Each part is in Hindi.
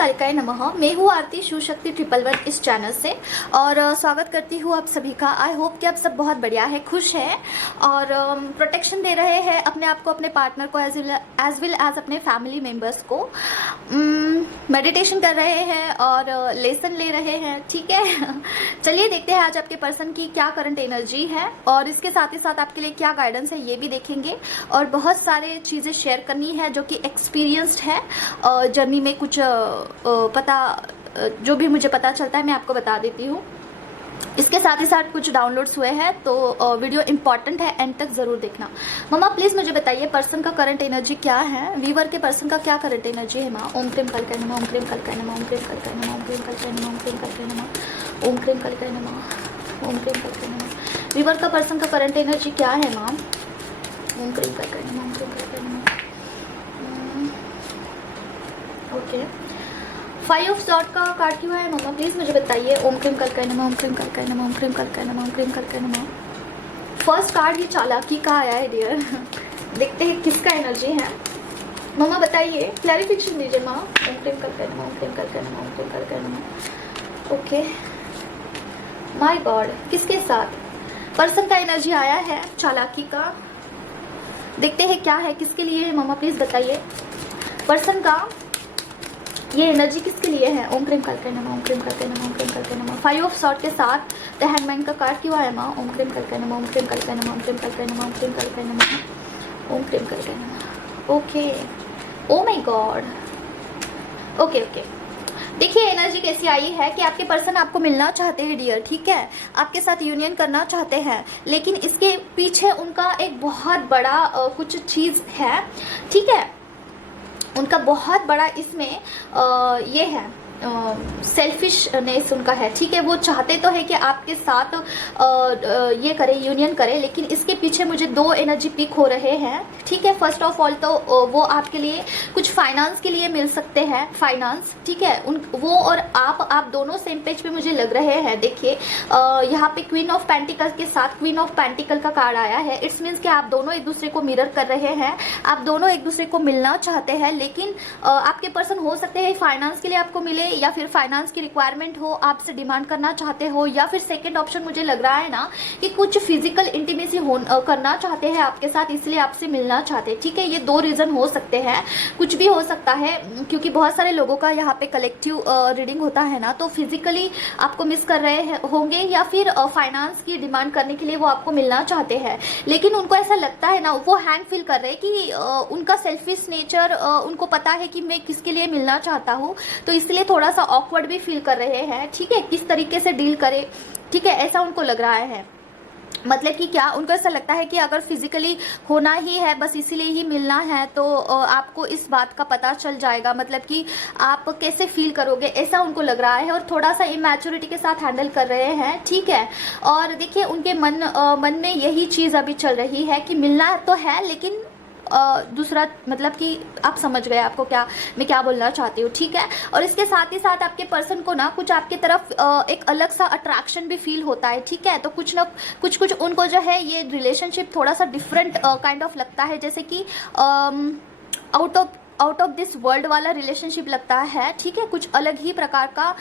कालिकाय नमः। मैं हूँ आरती शिव शक्ति 111 इस चैनल से और स्वागत करती हूँ आप सभी का। आई होप कि आप सब बहुत बढ़िया है, खुश हैं और प्रोटेक्शन दे रहे हैं अपने आप को, अपने पार्टनर को, एज वेल एज अपने फैमिली मेम्बर्स को। मेडिटेशन कर रहे हैं और लेसन ले रहे हैं, ठीक है। चलिए देखते हैं आज आपके पर्सन की क्या करंट एनर्जी है और इसके साथ ही साथ आपके लिए क्या गाइडेंस है ये भी देखेंगे और बहुत सारे चीज़ें शेयर करनी है जो कि एक्सपीरियंस्ड है जर्नी में। कुछ जो भी मुझे पता चलता है मैं आपको बता देती हूँ। इसके साथ ही साथ कुछ डाउनलोड्स हुए हैं तो वीडियो इंपॉर्टेंट है, एंड तक जरूर देखना। मम्मा प्लीज मुझे बताइए पर्सन का करंट एनर्जी क्या है, वीवर के पर्सन का क्या करंट एनर्जी है। माँ ओम क्रीम कलिकाय नमः, ओम क्रीम कलिकाय नमः, ओम क्रीम कलिकाय नमः, ओम क्रीम कलिकाय नमः, ओम क्रीम कलिकाय नमः, ओम क्रीम कलिकाय नमः, ओम क्रीम कलिकाय नमः। वीवर का पर्सन का करंट एनर्जी क्या है माँ। ओम क्रीम कलिकाय नमः, ओम क्रीम कलिकाय नमः। ओके, 5 ऑफ सॉर्ड का कार्ड क्यों है मम्मा प्लीज मुझे बताइए। ओम क्रीम कलिकाय नमः, ओम क्रीम कलिकाय नमः, ओम क्रीम कलिकाय नमः, ओम क्रीम कलिकाय नमः। फर्स्ट कार्ड ही चालाकी का आया है डियर। देखते हैं किसका एनर्जी है मम्मा बताइए, क्लैरिफिकेशन दीजिए माँ। ओम क्रीम कलिकाय नमः, ओम क्रीम कलिकाय नमः, ओम क्रीम कलिकाय नमः। ओके माय गॉड, किसके साथ पर्सन का एनर्जी आया है चालाकी का। देखते हैं क्या है, किसके लिए है मम्मा प्लीज बताइए। पर्सन का ये एनर्जी किसके लिए है। ओम क्रीम कलिकाय नमः, ओम क्रीम कलिकाय नमः, ओम क्रीम कलिकाय नमः। 5 ऑफ सॉर्ड के साथ द हैंगमैन का कार्ड क्यों आया माँ। ओम क्रीम कलिकाय नमः, ओम क्रीम कलिकाय नमः, ओम क्रीम कलिकाय नमः, ओम क्रीम कलिकाय नमः, ओम क्रीम कलिकाय नमः। Okay, oh my God. Okay okay, देखिए एनर्जी कैसी आई है कि आपके पर्सन आपको मिलना चाहते हैं डियर, ठीक है, आपके साथ यूनियन करना चाहते हैं, लेकिन इसके पीछे उनका एक बहुत बड़ा कुछ चीज़ है, ठीक है। उनका बहुत बड़ा इसमें ये है, सेल्फिशनेस उनका है, ठीक है। वो चाहते तो है कि आपके साथ ये करे, यूनियन करे, लेकिन इसके पीछे मुझे 2 एनर्जी पिक हो रहे हैं, ठीक है। फर्स्ट ऑफ ऑल तो वो आपके लिए कुछ फाइनेंस के लिए मिल सकते हैं, फाइनेंस, ठीक है। वो और आप दोनों सेम पेज पे मुझे लग रहे हैं। देखिए यहाँ पे क्वीन ऑफ पेंटिकल के साथ क्वीन ऑफ पेंटिकल का कार्ड आया है। इट्स मीन्स कि आप दोनों एक दूसरे को मिरर कर रहे हैं, आप दोनों एक दूसरे को मिलना चाहते हैं, लेकिन आपके पर्सन हो सकते हैं फाइनेंस के लिए आपको मिले, या फिर फाइनेंस की रिक्वायरमेंट हो, आपसे डिमांड करना चाहते हो, या फिर सेकंड ऑप्शन मुझे लग रहा है ना कि कुछ फिजिकल इंटीमेसी करना चाहते हैं आपके साथ, इसलिए आपसे मिलना चाहते हैं, ठीक है। ये 2 रीजन हो सकते हैं, कुछ भी हो सकता है, क्योंकि बहुत सारे लोगों का यहाँ पे कलेक्टिव रीडिंग होता है ना, तो फिजिकली आपको मिस कर रहे होंगे या फिर फाइनेंस की डिमांड करने के लिए वो आपको मिलना चाहते हैं, लेकिन उनको ऐसा लगता है ना, वो हैंग फील कर रहे हैं कि उनका सेल्फिश नेचर, उनको पता है कि मैं किसके लिए मिलना चाहता हूँ, तो इसलिए थोड़ा सा ऑकवर्ड भी फील कर रहे हैं, ठीक है। किस तरीके से डील करें, ठीक है, ऐसा उनको लग रहा है। मतलब कि क्या उनको ऐसा लगता है कि अगर फिजिकली होना ही है, बस इसीलिए ही मिलना है, तो आपको इस बात का पता चल जाएगा, मतलब कि आप कैसे फील करोगे, ऐसा उनको लग रहा है। और थोड़ा सा इमैच्योरिटी के साथ हैंडल कर रहे हैं, ठीक है। और देखिए उनके मन में यही चीज़ अभी चल रही है कि मिलना तो है, लेकिन दूसरा, मतलब कि आप समझ गए आपको मैं क्या बोलना चाहती हूँ, ठीक है। और इसके साथ ही साथ आपके पर्सन को ना कुछ आपके तरफ एक अलग सा अट्रैक्शन भी फील होता है, ठीक है। तो कुछ ना कुछ उनको जो है ये रिलेशनशिप थोड़ा सा डिफरेंट काइंड ऑफ लगता है, जैसे कि आउट ऑफ दिस वर्ल्ड वाला रिलेशनशिप लगता है, ठीक है। कुछ अलग ही प्रकार का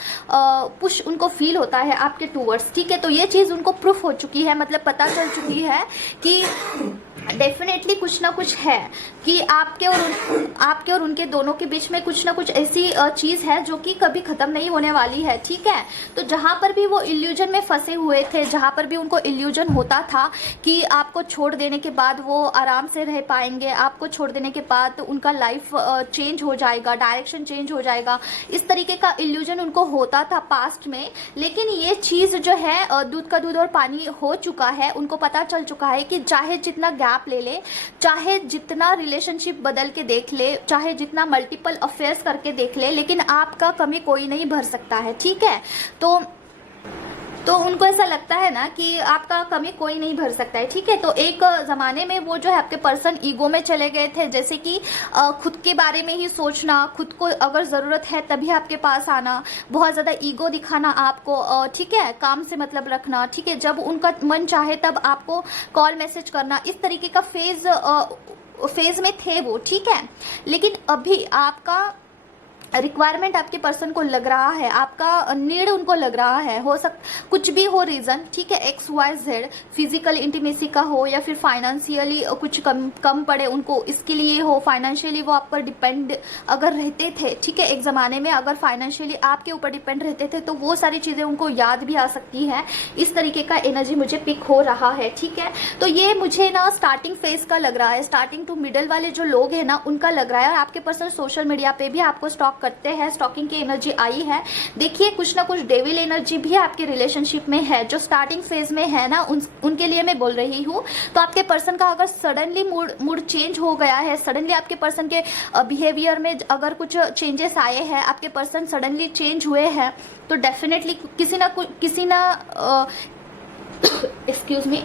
पुश उनको फील होता है आपके टूवर्ड्स, ठीक है। तो ये चीज़ उनको प्रूफ हो चुकी है, मतलब पता चल चुकी है कि डेफिनेटली कुछ ना कुछ है कि आपके और उनके दोनों के बीच में कुछ ना कुछ ऐसी चीज़ है जो कि कभी ख़त्म नहीं होने वाली है, ठीक है। तो जहाँ पर भी वो इल्यूजन में फंसे हुए थे, जहाँ पर भी उनको इल्यूजन होता था कि आपको छोड़ देने के बाद वो आराम से रह पाएंगे, आपको छोड़ देने के बाद उनका लाइफ चेंज हो जाएगा, डायरेक्शन चेंज हो जाएगा, इस तरीके का इल्यूजन उनको होता था पास्ट में। लेकिन ये चीज़ जो है दूध का दूध और पानी हो चुका है, उनको पता चल चुका है कि चाहे जितना गैप ले ले, चाहे जितना रिलेशनशिप बदल के देख ले, चाहे जितना मल्टीपल अफेयर्स करके देख ले, लेकिन आपका कमी कोई नहीं भर सकता है, ठीक है। तो उनको ऐसा लगता है ना कि आपका कमी कोई नहीं भर सकता है, ठीक है। तो एक ज़माने में वो जो है आपके पर्सन ईगो में चले गए थे, जैसे कि खुद के बारे में ही सोचना, खुद को अगर ज़रूरत है तभी आपके पास आना, बहुत ज़्यादा ईगो दिखाना आपको, ठीक है, काम से मतलब रखना, ठीक है। जब उनका मन चाहे तब आपको कॉल मैसेज करना, इस तरीके का फेज़ में थे वो, ठीक है। लेकिन अभी आपका रिक्वायरमेंट आपके पर्सन को लग रहा है, आपका नीड उनको लग रहा है, हो कुछ भी हो रीज़न, ठीक है, XYZ, फिजिकल इंटीमेसी का हो या फिर फाइनेंशियली कुछ कम पड़े उनको, इसके लिए हो, फाइनेंशियली वो आप पर डिपेंड अगर रहते थे, ठीक है, एक ज़माने में अगर फाइनेंशियली आपके ऊपर डिपेंड रहते थे तो वो सारी चीज़ें उनको याद भी आ सकती है। इस तरीके का एनर्जी मुझे पिक हो रहा है, ठीक है। तो ये मुझे ना स्टार्टिंग फेज का लग रहा है, स्टार्टिंग टू मिडल वाले जो लोग हैं ना उनका लग रहा है। और आपके पर्सन सोशल मीडिया पे भी आपको स्टॉक करते हैं, स्टॉकिंग की एनर्जी आई है। देखिए कुछ ना कुछ डेविल एनर्जी भी आपके रिलेशनशिप में है, जो स्टार्टिंग फेज में है ना उनके लिए मैं बोल रही हूँ। तो आपके पर्सन का अगर सडनली मूड चेंज हो गया है, सडनली आपके पर्सन के बिहेवियर में अगर कुछ चेंजेस आए हैं, आपके पर्सन सडनली चेंज हुए हैं, तो डेफिनेटली किसी ना एक्सक्यूज मी,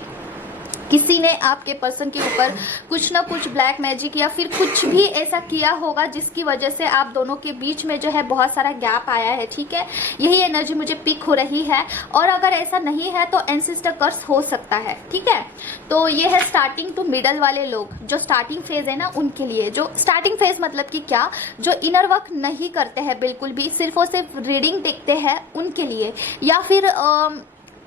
किसी ने आपके पर्सन के ऊपर कुछ ना कुछ ब्लैक मैजिक या फिर कुछ भी ऐसा किया होगा जिसकी वजह से आप दोनों के बीच में जो है बहुत सारा गैप आया है, ठीक है। यही एनर्जी मुझे पिक हो रही है। और अगर ऐसा नहीं है तो एंसेस्टर कर्स हो सकता है, ठीक है। तो ये है स्टार्टिंग टू मिडल वाले लोग, जो स्टार्टिंग फेज है ना उनके लिए। जो स्टार्टिंग फेज मतलब कि क्या, जो इनर वर्क नहीं करते हैं बिल्कुल भी, सिर्फ और सिर्फ रीडिंग देखते हैं उनके लिए, या फिर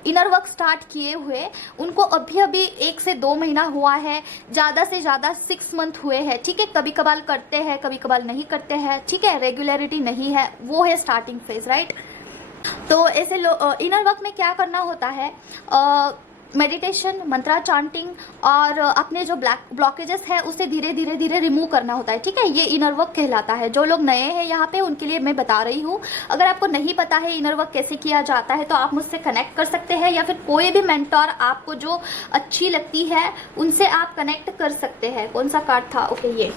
इनर वर्क स्टार्ट किए हुए उनको अभी 1 से 2 महीना हुआ है, ज़्यादा से ज़्यादा 6 मंथ हुए हैं, ठीक है। कभी कभार करते हैं, कभी कभार नहीं करते हैं, ठीक है, रेगुलरिटी नहीं है, वो है स्टार्टिंग फेज, राइट। तो ऐसे इनर वर्क में क्या करना होता है, मेडिटेशन, मंत्रा चांटिंग और अपने जो ब्लॉकेजेस है उसे धीरे धीरे रिमूव करना होता है, ठीक है। ये इनर वर्क कहलाता है। जो लोग नए हैं यहाँ पे उनके लिए मैं बता रही हूँ। अगर आपको नहीं पता है इनर वर्क कैसे किया जाता है तो आप मुझसे कनेक्ट कर सकते हैं, या फिर कोई भी मेंटोर आपको जो अच्छी लगती है उनसे आप कनेक्ट कर सकते हैं। कौन सा कार्ड था, ओके ये।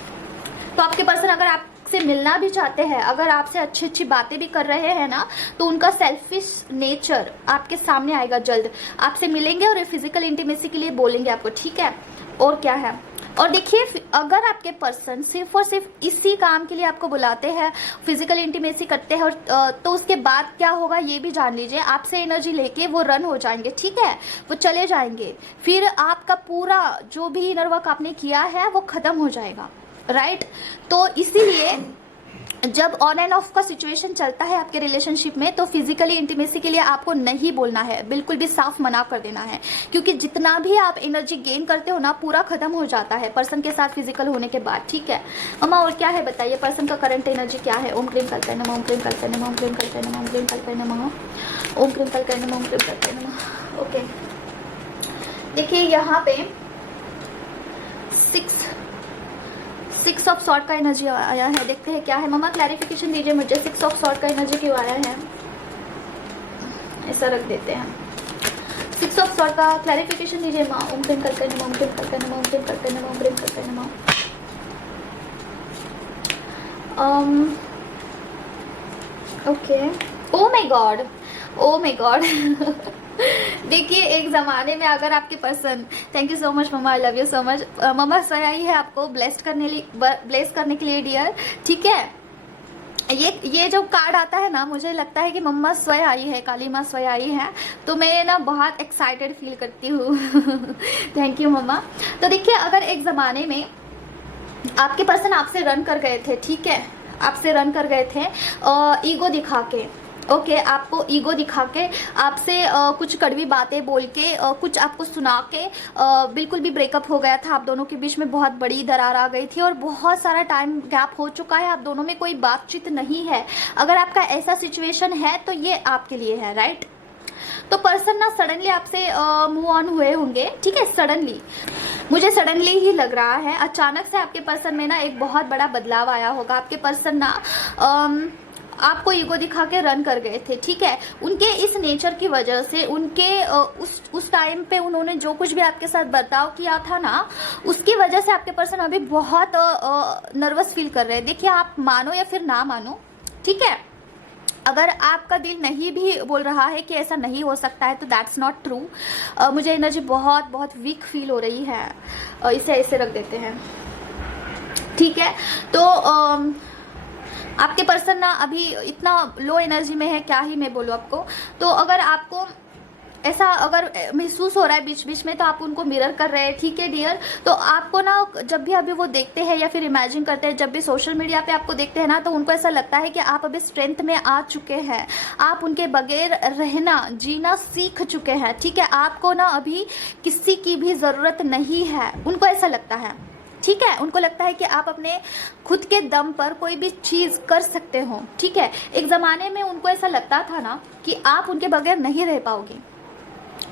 तो आपके पर्सन अगर आप से मिलना भी चाहते हैं, अगर आपसे अच्छी अच्छी बातें भी कर रहे हैं ना, तो उनका सेल्फिश नेचर आपके सामने आएगा जल्द। आपसे मिलेंगे और फिजिकल इंटीमेसी के लिए बोलेंगे आपको, ठीक है। और क्या है, और देखिए अगर आपके पर्सन सिर्फ और सिर्फ इसी काम के लिए आपको बुलाते हैं, फिजिकल इंटीमेसी करते हैं, और तो उसके बाद क्या होगा ये भी जान लीजिए। आपसे एनर्जी लेके वो रन हो जाएंगे, ठीक है, वो चले जाएंगे। फिर आपका पूरा जो भी इनर वर्क आपने किया है वो खत्म हो जाएगा, राइट। तो इसीलिए जब ऑन एंड ऑफ का सिचुएशन चलता है आपके रिलेशनशिप में, तो फिजिकली इंटीमेसी के लिए आपको नहीं बोलना है, बिल्कुल भी साफ मना कर देना है। क्योंकि जितना भी आप एनर्जी गेन करते हो ना, पूरा खत्म हो जाता है पर्सन के साथ फिजिकल होने के बाद, ठीक है। अम्मा और क्या है बताइए, पर्सन का करंट एनर्जी क्या है। ओम क्लीम कल्पे नमः, ओम क्लीम कल्पे नमः, ओम क्लीम कल्पे नमः, ओम क्लीम कल्पे नमः, ओम क्लीम कल्पे नमः, ओम क्लीम कल्पे नमः। ओके, देखिए यहाँ पे 6 ऑफ सॉर्ड का एनर्जी आया है। देखते हैं क्या है। मम्मा क्लैरिफिकेशन दीजिए मुझे, 6 ऑफ सॉर्ड का एनर्जी क्यों आया है। ऐसा रख देते हैं, 6 ऑफ सॉर्ड का क्लैरिफिकेशन दीजिए माँ। ओम क्लीम कल्पे नमः, ओम क्लीम कल्पे नमः, ओम क्लीम कल्पे नमः, ओम क्लीम कल्पे नमः। Okay, oh my God, oh my God. देखिए एक ज़माने में अगर आपके person, thank you so much mamma, I love you so much. Mamma स्वयं आई है आपको ब्लेस करने के लिए डियर, ठीक है। ये जो कार्ड आता है ना, मुझे लगता है कि मम्मा स्वयं आई है, काली माँ स्वयं आई है, तो मैं ना बहुत एक्साइटेड फील करती हूँ। थैंक यू मम्मा। तो देखिए अगर एक ज़माने में आपके पर्सन आपसे रन कर गए थे, ठीक है, आपसे रन कर गए थे ईगो दिखा के, ओके, आपको ईगो दिखा के, आपसे कुछ कड़वी बातें बोल के, कुछ आपको सुना के बिल्कुल भी ब्रेकअप हो गया था। आप दोनों के बीच में बहुत बड़ी दरार आ गई थी और बहुत सारा टाइम गैप हो चुका है, आप दोनों में कोई बातचीत नहीं है। अगर आपका ऐसा सिचुएशन है तो ये आपके लिए है, राइट। तो पर्सन ना सडनली आपसे मूव ऑन हुए होंगे, ठीक है। सडनली, मुझे सडनली ही लग रहा है, अचानक से आपके पर्सन में ना एक बहुत बड़ा बदलाव आया होगा। आपके पर्सन ना आपको ईगो दिखा के रन कर गए थे, ठीक है। उनके इस नेचर की वजह से, उनके उस टाइम पे उन्होंने जो कुछ भी आपके साथ बर्ताव किया था ना, उसकी वजह से आपके पर्सन अभी बहुत नर्वस फील कर रहे हैं। देखिए आप मानो या फिर ना मानो, ठीक है, अगर आपका दिल नहीं भी बोल रहा है कि ऐसा नहीं हो सकता है तो दैट्स नॉट ट्रू। मुझे एनर्जी बहुत वीक फील हो रही है, इसे ऐसे रख देते हैं, ठीक है। तो आपके पर्सन ना अभी इतना लो एनर्जी में है, क्या ही मैं बोलूँ आपको। तो अगर आपको ऐसा अगर महसूस हो रहा है बीच बीच में तो आप उनको मिरर कर रहे हैं, ठीक है डियर। तो आपको ना जब भी अभी वो देखते हैं या फिर इमेजिन करते हैं, जब भी सोशल मीडिया पे आपको देखते हैं ना, तो उनको ऐसा लगता है कि आप अभी स्ट्रेंथ में आ चुके हैं, आप उनके बगैर रहना जीना सीख चुके हैं, ठीक है। आपको ना अभी किसी की भी ज़रूरत नहीं है, उनको ऐसा लगता है, ठीक है। उनको लगता है कि आप अपने खुद के दम पर कोई भी चीज़ कर सकते हो, ठीक है। एक ज़माने में उनको ऐसा लगता था ना कि आप उनके बगैर नहीं रह पाओगे,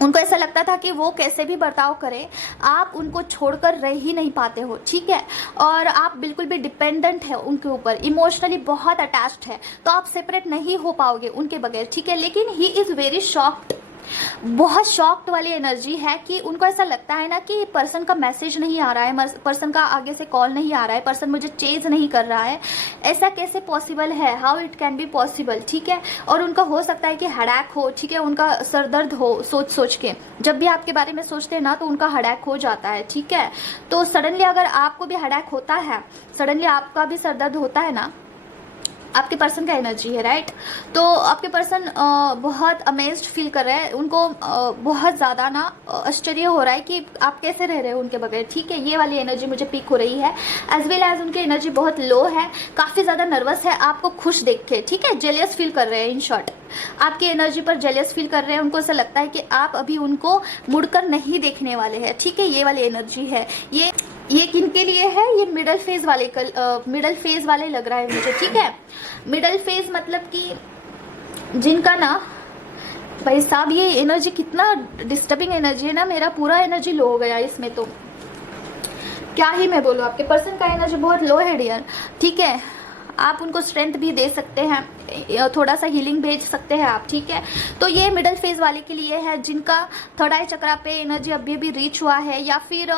उनको ऐसा लगता था कि वो कैसे भी बर्ताव करें, आप उनको छोड़कर रह ही नहीं पाते हो, ठीक है। और आप बिल्कुल भी डिपेंडेंट है उनके ऊपर, इमोशनली बहुत अटैच्ड है, तो आप सेपरेट नहीं हो पाओगे उनके बगैर, ठीक है। लेकिन ही इज़ वेरी शॉक्ड, बहुत शॉक्ड वाली एनर्जी है कि उनको ऐसा लगता है ना कि पर्सन का मैसेज नहीं आ रहा है, पर्सन का आगे से कॉल नहीं आ रहा है, पर्सन मुझे चेज नहीं कर रहा है, ऐसा कैसे पॉसिबल है, how it can be possible, ठीक है। और उनका हो सकता है कि हेडेक हो, ठीक है, उनका सरदर्द हो सोच सोच के, जब भी आपके बारे में सोचते हैं ना तो उनका हेडेक हो जाता है, ठीक है। तो सडनली अगर आपको भी हेडेक होता है, सडनली आपका भी सरदर्द होता है ना, आपके पर्सन का एनर्जी है, राइट। तो आपके पर्सन बहुत अमेज्ड फील कर रहे हैं, उनको बहुत ज़्यादा ना आश्चर्य हो रहा है कि आप कैसे रह रहे हो उनके बगैर, ठीक है। ये वाली एनर्जी मुझे पिक हो रही है। एज वेल एज उनकी एनर्जी बहुत लो है, काफ़ी ज़्यादा नर्वस है आपको खुश देख के, ठीक है, जेलियस फील कर रहे हैं, इन शॉर्ट आपकी एनर्जी पर जेलियस फील कर रहे हैं। उनको ऐसा लगता है कि आप अभी उनको मुड़कर नहीं देखने वाले हैं, ठीक है। ये वाली एनर्जी है, ये किनके लिए है, ये मिडल फेज वाले लग रहा है मुझे, ठीक है। मिडल फेज मतलब कि जिनका ना, भाई साहब ये एनर्जी कितना डिस्टर्बिंग एनर्जी है ना, मेरा पूरा एनर्जी लो हो गया इसमें, तो क्या ही मैं बोलूँ। आपके पर्सन का एनर्जी बहुत लो है डियर, ठीक है। आप उनको स्ट्रेंथ भी दे सकते हैं, थोड़ा सा हीलिंग भेज सकते हैं आप, ठीक है। तो ये मिडल फेज वाले के लिए है जिनका थर्ड आई चक्रा पे एनर्जी अभी भी रीच हुआ है, या फिर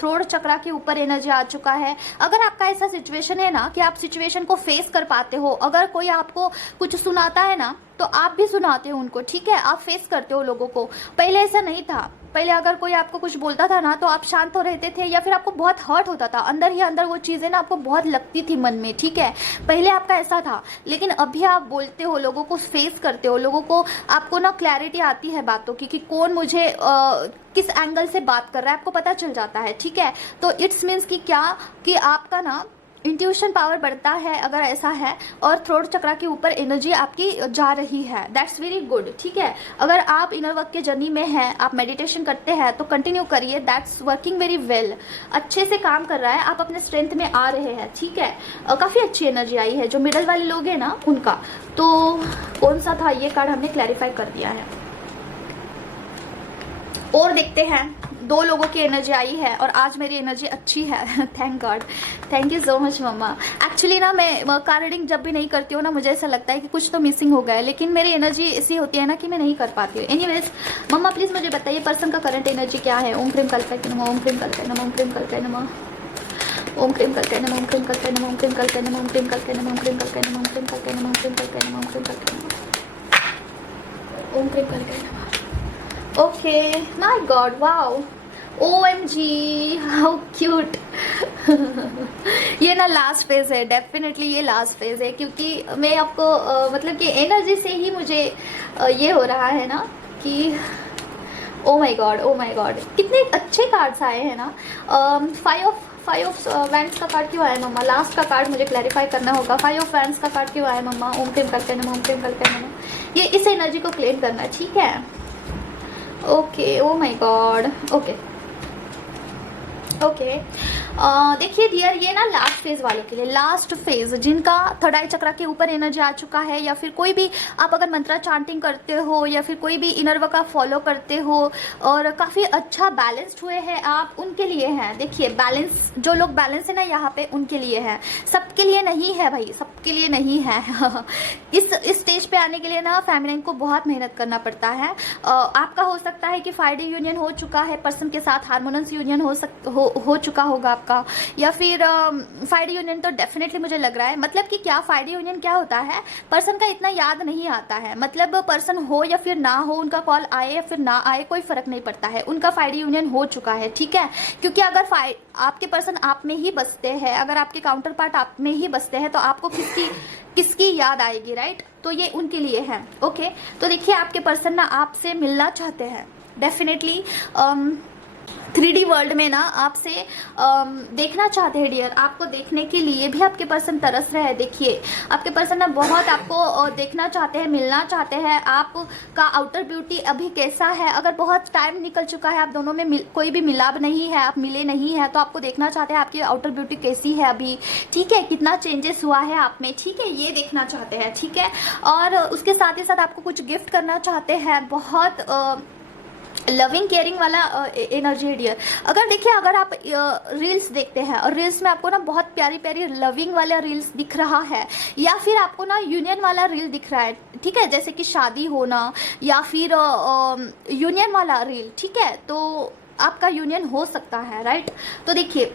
थ्रोट चक्रा के ऊपर एनर्जी आ चुका है। अगर आपका ऐसा सिचुएशन है ना कि आप सिचुएशन को फेस कर पाते हो, अगर कोई आपको कुछ सुनाता है ना तो आप भी सुनाते हो उनको, ठीक है, आप फेस करते हो लोगों को। पहले ऐसा नहीं था, पहले अगर कोई आपको कुछ बोलता था ना तो आप शांत हो रहते थे, या फिर आपको बहुत हर्ट होता था, अंदर ही अंदर वो चीज़ें ना आपको बहुत लगती थी मन में, ठीक है। पहले आपका ऐसा था, लेकिन अभी आप बोलते हो, लोगों को फेस करते हो, लोगों को, आपको ना क्लैरिटी आती है बातों की कि कौन मुझे किस एंगल से बात कर रहा है, आपको पता चल जाता है, ठीक है। तो इट्स मीन्स कि क्या कि आपका ना इंट्यूशन पावर बढ़ता है अगर ऐसा है, और थ्रोट चक्रा के ऊपर एनर्जी आपकी जा रही है, दैट्स वेरी गुड, ठीक है। अगर आप इनर वर्क के जर्नी में हैं, आप मेडिटेशन करते हैं तो कंटिन्यू करिए, दैट्स वर्किंग वेरी वेल, अच्छे से काम कर रहा है, आप अपने स्ट्रेंथ में आ रहे हैं, ठीक है। काफ़ी अच्छी एनर्जी आई है। जो मिडल वाले लोग हैं ना उनका, तो कौन सा था ये कार्ड हमने क्लैरिफाई कर दिया है। और देखते हैं, 2 लोगों की एनर्जी आई है और आज मेरी एनर्जी अच्छी है, thank God, thank you so much mumma. Actually ना मैं कार्ड रीडिंग जब भी नहीं करती हूँ ना, मुझे ऐसा लगता है कि कुछ तो मिसिंग हो गया है, लेकिन मेरी एनर्जी ऐसी होती है ना कि मैं नहीं कर पाती हूँ। एनीवेज मम्मा प्लीज़ मुझे बताइए पर्सन का करंट एनर्जी क्या है। ओम प्रेम कल्पय नमः, ओम प्रेम कल्पय नमः, ओम प्रेम कल्पय नमः, ओम प्रेम कल्पय नमः, ओम प्रेम कल्पय नमः, ओम प्रेम कल्पय नमः, ओम प्रेम कल्पय नमः, ओम प्रेम कल्पय नमः, ओम प्रेम कल्पय नमः, ओम प्रेम कल्पय नमः, ओम प्रेम कल्पय नमः, ओम प्रेम कल्पय नमः। Okay, my God, wow, OMG, how cute. ये ना लास्ट फेज है, डेफिनेटली ये लास्ट फेज है, क्योंकि मैं आपको मतलब कि एनर्जी से ही मुझे ये हो रहा है ना कि ओ माय गॉड, कितने अच्छे कार्ड्स आए हैं ना। फाइव ऑफ वैंड्स का कार्ड क्यों आया मम्मा, लास्ट का कार्ड मुझे क्लैरिफाई करना होगा। 5 ऑफ वैंड्स का कार्ड क्यों आया मम्मा। ओम प्रेम कल्पय नमः, ओम प्रेम कल्पय नमः। ये इस एनर्जी को क्लेम करना है, ठीक है। Okay, oh my God, okay. देखिए डियर, ये ना लास्ट फेज वालों के लिए, लास्ट फेज जिनका थर्ड आई चक्रा के ऊपर एनर्जी आ चुका है, या फिर कोई भी आप अगर मंत्रा चांटिंग करते हो, या फिर कोई भी इनर वर्क का फॉलो करते हो और काफ़ी अच्छा बैलेंस्ड हुए हैं आप, उनके लिए हैं। देखिए बैलेंस, जो लोग बैलेंस है ना यहाँ पे, उनके लिए है, सबके लिए नहीं है भाई, सबके लिए नहीं है। इस स्टेज पे आने के लिए ना फेमिनिन को बहुत मेहनत करना पड़ता है। आपका हो सकता है कि 5D यूनियन हो चुका है पर्सन के साथ, हार्मोनस यूनियन हो चुका होगा आपका, या फिर 5D यूनियन तो डेफिनेटली मुझे लग रहा है। मतलब कि क्या 5D यूनियन क्या होता है, पर्सन का इतना याद नहीं आता है, मतलब पर्सन हो या फिर ना हो, उनका कॉल आए या फिर ना आए कोई फर्क नहीं पड़ता है, उनका 5D यूनियन हो चुका है, ठीक है। क्योंकि अगर आपके पर्सन आप में ही बसते हैं, अगर आपके काउंटर पार्ट आप में ही बसते हैं, तो आपको किसकी याद आएगी, राइट। तो ये उनके लिए है, ओके। तो देखिए आपके पर्सन ना आपसे मिलना चाहते हैं डेफिनेटली, 3D वर्ल्ड में ना आपसे देखना चाहते हैं डियर। आपको देखने के लिए भी आपके पर्सन तरस रहे हैं। देखिए आपके पर्सन ना बहुत आपको देखना चाहते हैं, मिलना चाहते हैं। आपका आउटर ब्यूटी अभी कैसा है, अगर बहुत टाइम निकल चुका है, आप दोनों में कोई भी मिलाप नहीं है, आप मिले नहीं है, तो आपको देखना चाहते हैं आपकी आउटर ब्यूटी कैसी है अभी, ठीक है, कितना चेंजेस हुआ है आप में, ठीक है, ये देखना चाहते हैं, ठीक है। और उसके साथ ही साथ आपको कुछ गिफ्ट करना चाहते हैं, बहुत लविंग केयरिंग वाला एनर्जी है डियर। अगर देखिए अगर आप रील्स देखते हैं और रील्स में आपको ना बहुत प्यारी प्यारी लविंग वाला रील्स दिख रहा है, या फिर आपको ना यूनियन वाला रील दिख रहा है, ठीक है, जैसे कि शादी होना या फिर यूनियन वाला रील, ठीक है, तो आपका यूनियन हो सकता है, राइट। तो देखिए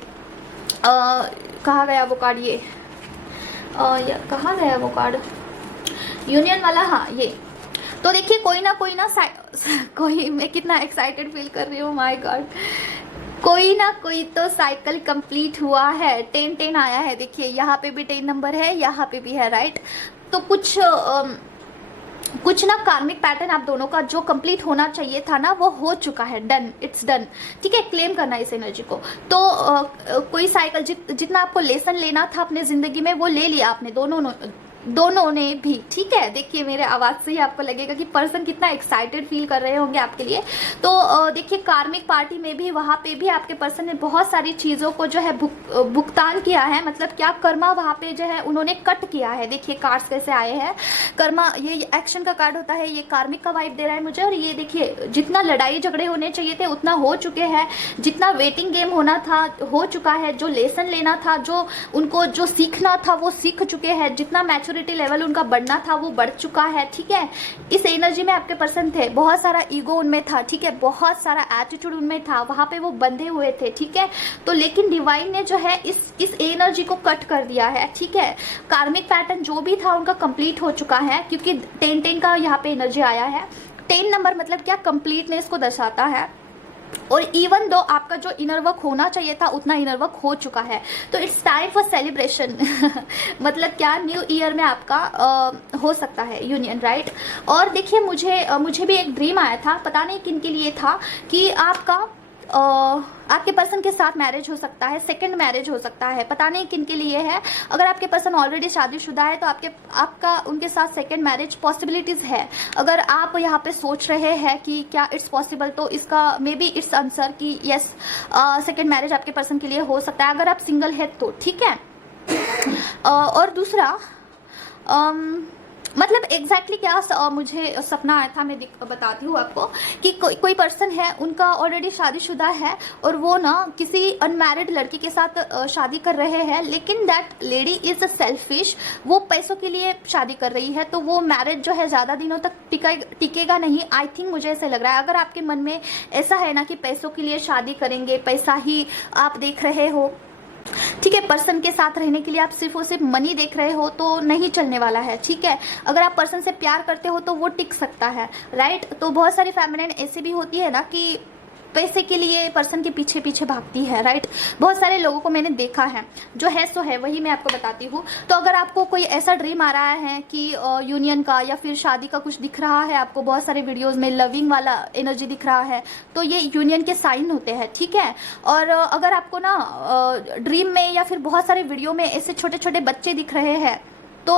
कहाँ गया वो कार्ड, ये कहाँ गया वो कार्ड, यूनियन वाला, हाँ ये। तो देखिए कोई ना कोई मैं कितना एक्साइटेड फील कर रही हूँ, माय गॉड, कोई ना कोई तो साइकिल कंप्लीट हुआ है। 10 आया है, देखिए यहाँ पे भी 10 नंबर है, यहाँ पे भी है, राइट। तो कुछ ना कार्मिक पैटर्न आप दोनों का जो कंप्लीट होना चाहिए था ना, वो हो चुका है, डन, इट्स डन, ठीक है। क्लेम करना इस एनर्जी को। तो कोई साइकिल जितना आपको लेसन लेना था अपने जिंदगी में, वो ले लिया आपने, दोनों ने भी, ठीक है। देखिए मेरे आवाज से ही आपको लगेगा कि पर्सन कितना एक्साइटेड फील कर रहे होंगे आपके लिए। तो देखिए कार्मिक पार्टी में भी, वहां पे भी आपके पर्सन ने बहुत सारी चीजों को जो है भुगतान किया है, मतलब क्या कर्मा वहां पे जो है उन्होंने कट किया है। देखिए कार्ड्स कैसे आए हैं, कर्मा ये एक्शन का कार्ड होता है, ये कार्मिक का वाइब दे रहा है मुझे। और ये देखिए जितना लड़ाई झगड़े होने चाहिए थे उतना हो चुके हैं, जितना वेटिंग गेम होना था हो चुका है, जो लेसन लेना था, जो उनको जो सीखना था वो सीख चुके हैं, जितना मैच्योरिटी लेवल उनका बढ़ना था वो बढ़ चुका है, ठीक है। इस एनर्जी में आपके पर्सन थे, बहुत सारा ईगो उनमें था, ठीक है, बहुत सारा एटीट्यूड उनमें था, वहां पे वो बंधे हुए थे, ठीक है। तो लेकिन डिवाइन ने जो है इस एनर्जी को कट कर दिया है, ठीक है। कार्मिक पैटर्न जो भी था उनका कंप्लीट हो चुका है, क्योंकि 10 का यहाँ पे एनर्जी आया है। 10 नंबर मतलब क्या, कंप्लीटनेस को दर्शाता है। और इवन दो आपका जो इनर वर्क होना चाहिए था उतना इनर वर्क हो चुका है, तो इट्स टाइम फॉर सेलिब्रेशन। मतलब क्या, न्यू ईयर में आपका हो सकता है यूनियन, राइट। और देखिए मुझे भी एक ड्रीम आया था, पता नहीं किन के लिए था, कि आपके पर्सन के साथ मैरिज हो सकता है, सेकंड मैरिज हो सकता है, पता नहीं किन के लिए है। अगर आपके पर्सन ऑलरेडी शादीशुदा है तो आपका उनके साथ सेकंड मैरिज पॉसिबिलिटीज है। अगर आप यहाँ पे सोच रहे हैं कि क्या इट्स पॉसिबल, तो इसका मे बी इट्स आंसर कि यस, सेकंड मैरिज आपके पर्सन के लिए हो सकता है, अगर आप सिंगल है तो, ठीक है। और दूसरा मतलब एग्जैक्टली क्या मुझे सपना आया था, मैं बताती हूँ आपको, कि कोई पर्सन है, उनका ऑलरेडी शादीशुदा है और वो ना किसी अनमैरिड लड़की के साथ शादी कर रहे हैं, लेकिन दैट लेडी इज सेल्फिश, वो पैसों के लिए शादी कर रही है, तो वो मैरिज जो है ज़्यादा दिनों तक टिकेगा नहीं, आई थिंक, मुझे ऐसे लग रहा है। अगर आपके मन में ऐसा है ना कि पैसों के लिए शादी करेंगे, पैसा ही आप देख रहे हो, ठीक है, पर्सन के साथ रहने के लिए आप सिर्फ और सिर्फ मनी देख रहे हो, तो नहीं चलने वाला है, ठीक है। अगर आप पर्सन से प्यार करते हो तो वो टिक सकता है, राइट। तो बहुत सारी फेमिनिन ऐसी भी होती है ना कि पैसे के लिए पर्सन के पीछे पीछे भागती है, राइट। बहुत सारे लोगों को मैंने देखा है, जो है सो है, वही मैं आपको बताती हूँ। तो अगर आपको कोई ऐसा ड्रीम आ रहा है कि यूनियन का या फिर शादी का कुछ दिख रहा है, आपको बहुत सारे वीडियोस में लविंग वाला एनर्जी दिख रहा है, तो ये यूनियन के साइन होते हैं, ठीक है। और अगर आपको ना ड्रीम में या फिर बहुत सारे वीडियो में ऐसे छोटे छोटे बच्चे दिख रहे हैं, तो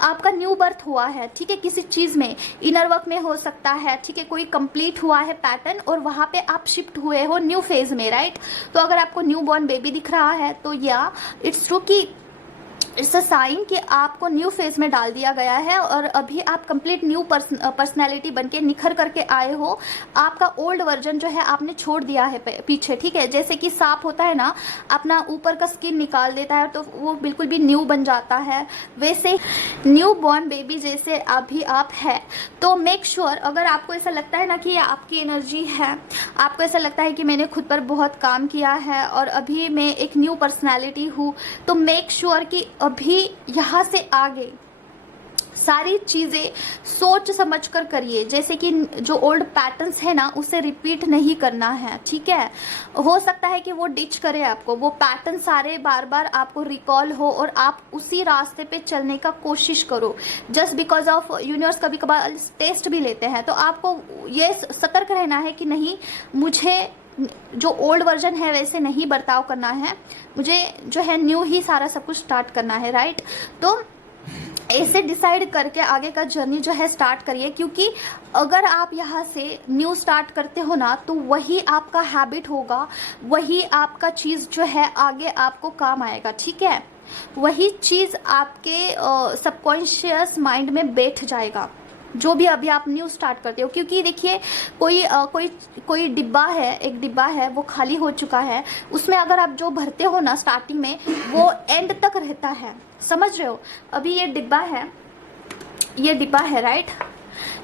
आपका न्यू बर्थ हुआ है, ठीक है, किसी चीज़ में, इनर वर्क में हो सकता है, ठीक है, कोई कंप्लीट हुआ है पैटर्न और वहाँ पे आप शिफ्ट हुए हो न्यू फेज में, राइट। तो अगर आपको न्यू बॉर्न बेबी दिख रहा है तो या इट्स ट्रू कि इट्स अ साइन कि आपको न्यू फेज में डाल दिया गया है और अभी आप कंप्लीट न्यू पर्सनैलिटी बनके निखर करके आए हो। आपका ओल्ड वर्जन जो है आपने छोड़ दिया है पीछे, ठीक है। जैसे कि सांप होता है ना, अपना ऊपर का स्किन निकाल देता है तो वो बिल्कुल भी न्यू बन जाता है, वैसे न्यू बॉर्न बेबी जैसे अभी आप है। तो मेक श्योर अगर आपको ऐसा लगता है ना कि ये आपकी एनर्जी है, आपको ऐसा लगता है कि मैंने खुद पर बहुत काम किया है और अभी मैं एक न्यू पर्सनैलिटी हूँ, तो मेक श्योर कि अभी यहाँ से आगे सारी चीज़ें सोच समझ कर करिए। जैसे कि जो ओल्ड पैटर्न्स है ना उसे रिपीट नहीं करना है, ठीक है। हो सकता है कि वो डिच करे आपको, वो पैटर्न सारे बार बार आपको रिकॉल हो और आप उसी रास्ते पे चलने का कोशिश करो। जस्ट बिकॉज ऑफ यूनिवर्स कभी कभार टेस्ट भी लेते हैं, तो आपको ये सतर्क रहना है कि नहीं, मुझे जो ओल्ड वर्जन है वैसे नहीं बर्ताव करना है, मुझे जो है न्यू ही सारा सब कुछ स्टार्ट करना है, राइट। तो ऐसे डिसाइड करके आगे का जर्नी जो है स्टार्ट करिए, क्योंकि अगर आप यहाँ से न्यू स्टार्ट करते हो ना तो वही आपका हैबिट होगा, वही आपका चीज़ जो है आगे आपको काम आएगा, ठीक है। वही चीज़ आपके सबकॉन्शियस माइंड में बैठ जाएगा जो भी अभी आप न्यू स्टार्ट करते हो। क्योंकि देखिए कोई डिब्बा है, एक डिब्बा है वो खाली हो चुका है, उसमें अगर आप जो भरते हो ना स्टार्टिंग में वो एंड तक रहता है, समझ रहे हो। अभी ये डिब्बा है, राइट।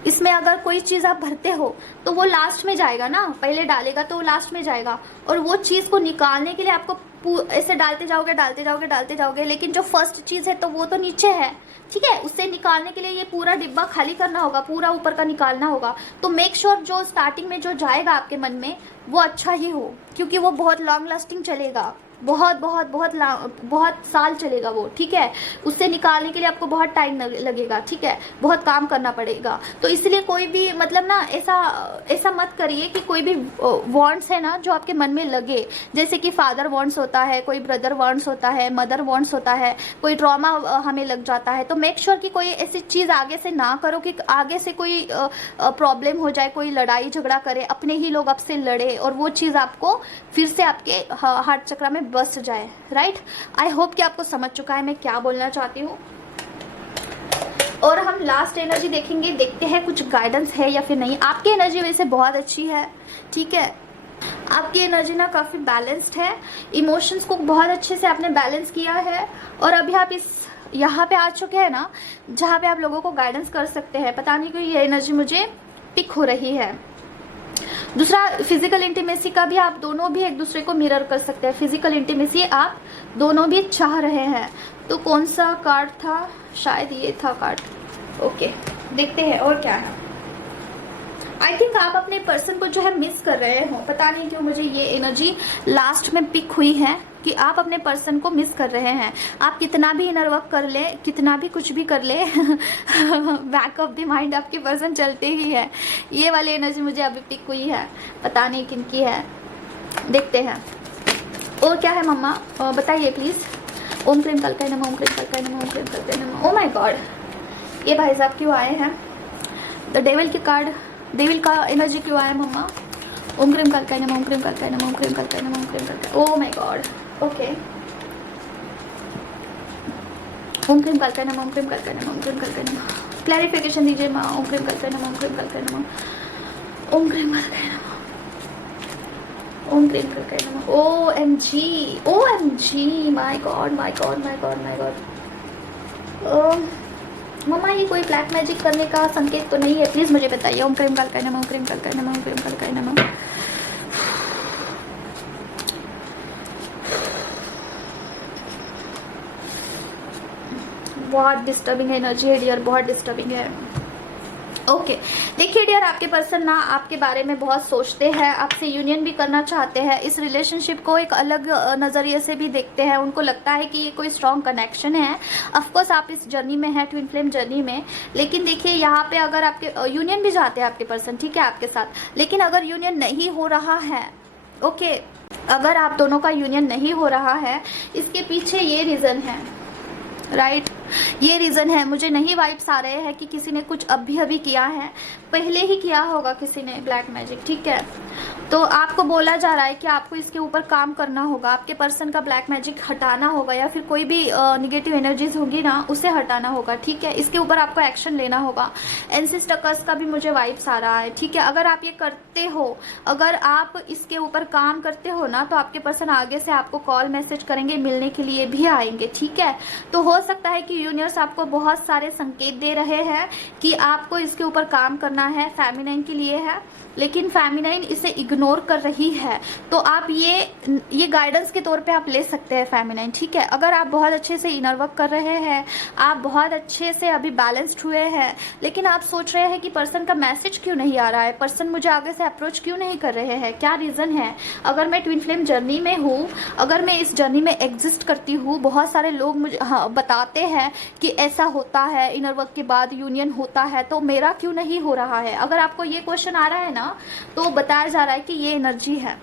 इसमें अगर कोई चीज़ आप भरते हो तो वो लास्ट में जाएगा ना, पहले डालेगा तो वो लास्ट में जाएगा, और वो चीज़ को निकालने के लिए आपको ऐसे डालते जाओगे, लेकिन जो फर्स्ट चीज़ है तो वो तो नीचे है, ठीक है। उससे निकालने के लिए ये पूरा डिब्बा खाली करना होगा, पूरा ऊपर का निकालना होगा। तो मेक श्योर जो स्टार्टिंग में जो जाएगा आपके मन में वो अच्छा ही हो, क्योंकि वो बहुत लॉन्ग लास्टिंग चलेगा, बहुत साल चलेगा वो, ठीक है। उससे निकालने के लिए आपको बहुत टाइम लगेगा, ठीक है, बहुत काम करना पड़ेगा। तो इसलिए कोई भी मतलब ना ऐसा मत करिए कि कोई भी वांट्स है ना जो आपके मन में लगे, जैसे कि फादर वांट्स होता है, कोई ब्रदर वांट्स होता है, मदर वांट्स होता है, कोई ट्रॉमा हमें लग जाता है। तो मेक श्योर कि कोई ऐसी चीज़ आगे से ना करो कि आगे से कोई प्रॉब्लम हो जाए, कोई लड़ाई झगड़ा करे, अपने ही लोग आपसे लड़े और वो चीज़ आपको फिर से आपके हार्ट चक्र में बस जाए, राइट। आई होप कि आपको समझ चुका है मैं क्या बोलना चाहती हूँ। और हम लास्ट एनर्जी देखेंगे, देखते हैं कुछ गाइडेंस है या फिर नहीं। आपकी एनर्जी वैसे बहुत अच्छी है, ठीक है। आपकी एनर्जी ना काफ़ी बैलेंस्ड है, इमोशंस को बहुत अच्छे से आपने बैलेंस किया है, और अभी आप यहाँ पे आ चुके हैं ना जहाँ पे आप लोगों को गाइडेंस कर सकते हैं। पता नहीं क्यों ये एनर्जी मुझे पिक हो रही है। दूसरा, फिजिकल इंटीमेसी का भी आप दोनों भी एक दूसरे को मिरर कर सकते हैं। फिजिकल इंटीमेसी आप दोनों भी चाह रहे हैं। तो कौन सा कार्ड था, शायद ये था कार्ड। ओके, देखते हैं और क्या है। आई थिंक आप अपने पर्सन को जो है मिस कर रहे हो, पता नहीं क्यों मुझे ये एनर्जी लास्ट में पिक हुई है कि आप अपने पर्सन को मिस कर रहे हैं। आप कितना भी इनर वर्क कर ले, कितना भी कुछ भी कर ले बैक ऑफ द माइंड आपके पर्सन चलते ही है। ये वाली एनर्जी मुझे अभी पिक हुई है, पता नहीं किन की है, देखते हैं। और क्या है मम्मा, बताइए प्लीज। ओम क्रीम कलकाय नमः, ओम क्रीम कलकाय नमः, ओम क्रीम कलकाय नमः। ओ माय गॉड, ये भाई साहब क्यों आए हैं? द डेविल के कार्ड, डेविल का एनर्जी क्यों आया मम्मा? ओम क्रीम कलकाय नमः, ओम क्रीम कलकाय नमः, ओम क्रीम कलकाय नमः, ओम क्रीम कलकाय। Oh my God, okay. ओम क्रीम कलकाय नमः, ओम क्रीम कलकाय नमः, ओम क्रीम कलकाय नमः। क्लैरिफिकेशन दीजिए माँ। ओम क्रीम कलकाय नमः, ओम क्रीम कलकाय नमः, ओम क्रीम कलकाय नमः, ओम क्रीम कलकाय नमः। OMG, my God, my God, my God, my God. Mamma ये कोई ब्लैक मैजिक करने का संकेत तो नहीं है? प्लीज मुझे बताइए। ओम क्रीम कलकाय नमः, ओम क्रीम कलकाय नमः, ओम क्रीम कलकाय नमः। बहुत डिस्टर्बिंग एनर्जी है डियर, बहुत डिस्टर्बिंग है। ओके, देखिए डियर, आपके पर्सन ना आपके बारे में बहुत सोचते हैं, आपसे यूनियन भी करना चाहते हैं, इस रिलेशनशिप को एक अलग नज़रिए से भी देखते हैं। उनको लगता है कि ये कोई स्ट्रॉन्ग कनेक्शन है। ऑफकोर्स आप इस जर्नी में है, ट्विन फ्लेम जर्नी में, लेकिन देखिए यहाँ पे अगर आपके यूनियन भी चाहते हैं आपके पर्सन, ठीक है, आपके साथ, लेकिन अगर यूनियन नहीं हो रहा है, ओके, अगर आप दोनों का यूनियन नहीं हो रहा है, इसके पीछे ये रीज़न है, राइट। ये रीज़न है। मुझे नहीं वाइब्स आ रहे हैं कि किसी ने कुछ अभी किया है, पहले ही किया होगा किसी ने ब्लैक मैजिक, ठीक है। तो आपको बोला जा रहा है कि आपको इसके ऊपर काम करना होगा, आपके पर्सन का ब्लैक मैजिक हटाना होगा, या फिर कोई भी निगेटिव एनर्जीज होगी ना उसे हटाना होगा, ठीक है। इसके ऊपर आपको एक्शन लेना होगा। एंसेस्टर कर्स का भी मुझे वाइब्स आ रहा है, ठीक है। अगर आप ये करते हो, अगर आप इसके ऊपर काम करते हो ना, तो आपके पर्सन आगे से आपको कॉल मैसेज करेंगे, मिलने के लिए भी आएंगे, ठीक है। तो हो सकता है कि यूनिवर्स आपको बहुत सारे संकेत दे रहे हैं कि आपको इसके ऊपर काम करना है, फेमिनाइन के लिए है, लेकिन फेमिनाइन इसे इग्नोर कर रही है। तो आप ये गाइडेंस के तौर पे आप ले सकते हैं फेमिनाइन, ठीक है। अगर आप बहुत अच्छे से इनर वर्क कर रहे हैं, आप बहुत अच्छे से अभी बैलेंस्ड हुए हैं, लेकिन आप सोच रहे हैं कि पर्सन का मैसेज क्यों नहीं आ रहा है, पर्सन मुझे आगे से अप्रोच क्यों नहीं कर रहे हैं, क्या रीज़न है। अगर मैं ट्विन फ्लेम जर्नी में हूँ, अगर मैं इस जर्नी में एग्जिस्ट करती हूँ, बहुत सारे लोग मुझे बताते हैं कि ऐसा होता है, इनर वर्क के बाद यूनियन होता है, तो मेरा क्यों नहीं हो रहा है। अगर आपको ये क्वेश्चन आ रहा है ना, तो बताया जा रहा है कि ये एनर्जी है,